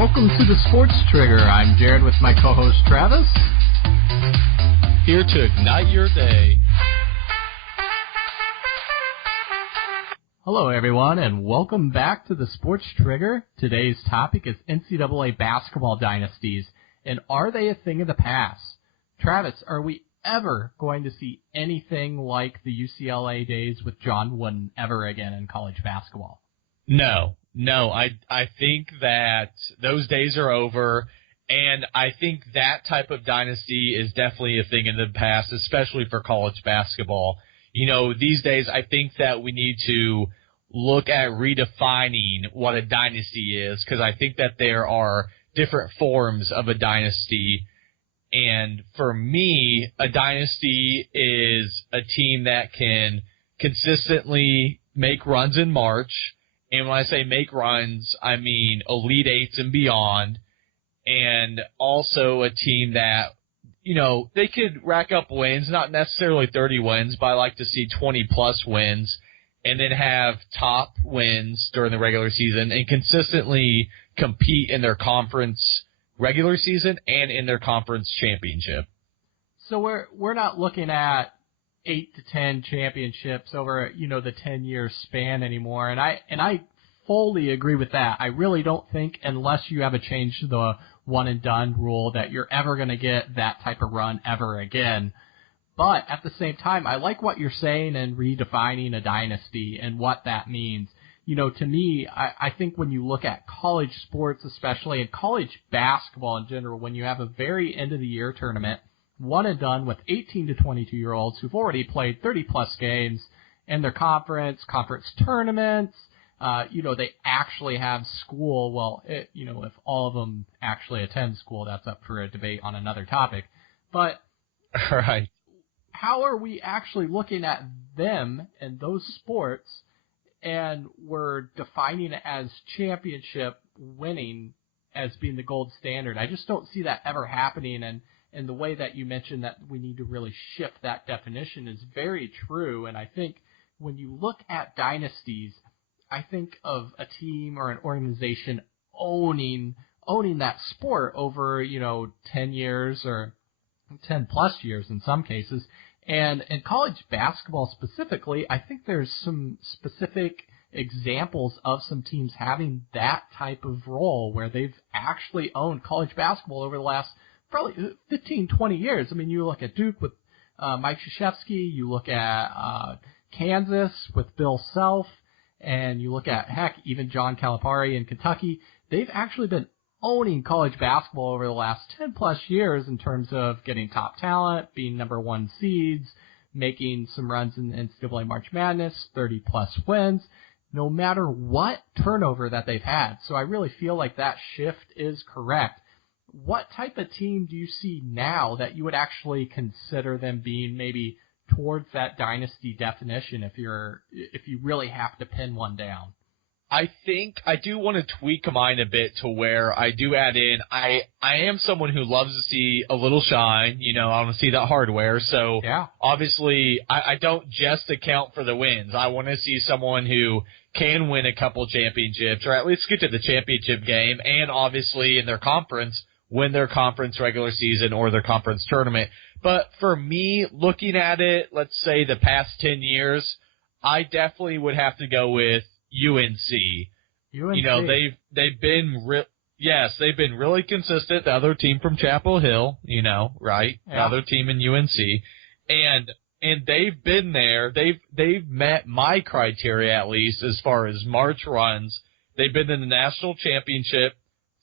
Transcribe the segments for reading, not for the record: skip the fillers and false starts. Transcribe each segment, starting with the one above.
Welcome to the Sports Trigger. I'm Jared with my co-host Travis. Here to ignite your day. Hello everyone and welcome back to the Sports Trigger. Today's topic is NCAA basketball dynasties, and are they a thing of the past? Travis, are we ever going to see anything like the UCLA days with John Wooden ever again in college basketball? No. I think that those days are over, and I think that type of dynasty is definitely a thing in the past, especially for college basketball. You know, these days I think that we need to look at redefining what a dynasty is, because I think that there are different forms of a dynasty. And for me, a dynasty is a team that can consistently make runs in March. And when I say make runs, I mean Elite Eights and beyond. And also a team that, you know, they could rack up wins, not necessarily 30 wins, but I like to see 20-plus wins, and then have top wins during the regular season and consistently compete in their conference regular season and in their conference championship. So we're not looking at 8 to 10 championships over, you know, the 10-year span anymore. And I fully agree with that. I really don't think, unless you have a change to the one and done rule, that you're ever going to get that type of run ever again. But at the same time, I like what you're saying and redefining a dynasty and what that means. You know, to me, I think when you look at college sports, especially, and college basketball in general, when you have a very end-of-the-year tournament, one and done with 18 to 22-year-olds who've already played 30-plus games in their conference tournaments. You know, they actually have school. Well, you know, if all of them actually attend school, that's up for a debate on another topic. But right. How are we actually looking at them and those sports, and we're defining it as championship winning as being the gold standard? I just don't see that ever happening, and the way that you mentioned that we need to really shift that definition is very true. And I think when you look at dynasties, I think of a team or an organization owning that sport over, you know, 10 years or 10 plus years in some cases. And in college basketball specifically, I think there's some specific examples of some teams having that type of role where they've actually owned college basketball over the last probably 15, 20 years. I mean, you look at Duke with Mike Krzyzewski, you look at Kansas with Bill Self, and you look at, heck, even John Calipari in Kentucky. They've actually been owning college basketball over the last 10-plus years in terms of getting top talent, being number one seeds, making some runs in NCAA March Madness, 30-plus wins, no matter what turnover that they've had. So I really feel like that shift is correct. What type of team do you see now that you would actually consider them being maybe towards that dynasty definition if you really have to pin one down? I think I do want to tweak mine a bit to where I do add in, I am someone who loves to see a little shine. You know, I want to see that hardware. So yeah. Obviously I don't just account for the wins. I want to see someone who can win a couple championships or at least get to the championship game, and obviously in their conference win their conference regular season or their conference tournament. But for me, looking at it, let's say the past 10 years, I definitely would have to go with UNC. You know, they've been really consistent. The other team from Chapel Hill, you know, right? Yeah. The other team in UNC, and they've been there. They've met my criteria at least as far as March runs. They've been in the national championship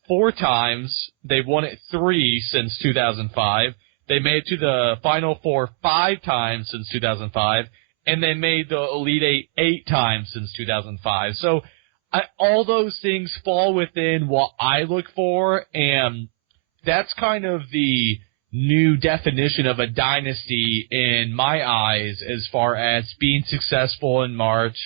4 times. They've won it 3 since 2005. They made it to the Final Four 5 times since 2005. And they made the Elite Eight 8 times since 2005. So all those things fall within what I look for, and that's kind of the new definition of a dynasty in my eyes as far as being successful in March,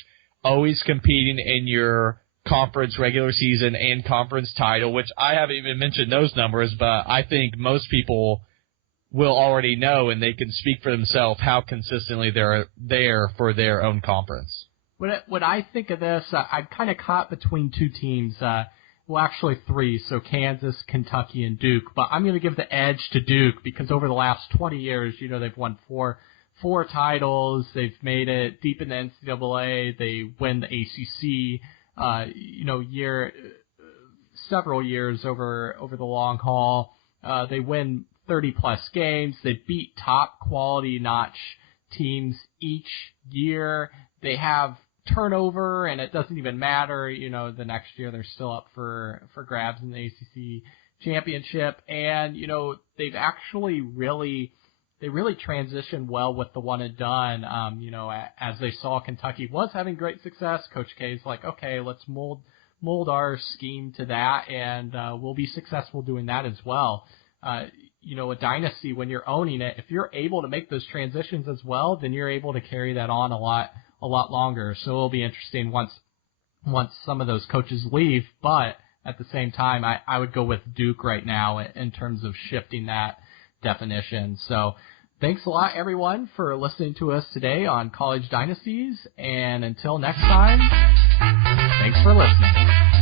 always competing in your conference regular season and conference title, which I haven't even mentioned those numbers, but I think most people will already know, and they can speak for themselves how consistently they're there for their own conference. When I think of this, I'm kind of caught between two teams. well, actually 3, so Kansas, Kentucky, and Duke. But I'm going to give the edge to Duke because over the last 20 years, they've won four titles. They've made it deep in the NCAA. They win the ACC, several years over the long haul. They win 30-plus games. They beat top quality notch teams each year. They have turnover, and it doesn't even matter. The next year they're still up for grabs in the ACC championship. And, they've actually really transitioned well with the one and done. As they saw Kentucky was having great success, Coach K is like, okay, let's mold our scheme to that, and we'll be successful doing that as well. A dynasty, when you're owning it, if you're able to make those transitions as well, then you're able to carry that on a lot longer. So it'll be interesting once some of those coaches leave, but at the same time, I would go with Duke right now in terms of shifting that definition. So thanks a lot, everyone, for listening to us today on College Dynasties, and until next time, thanks for listening.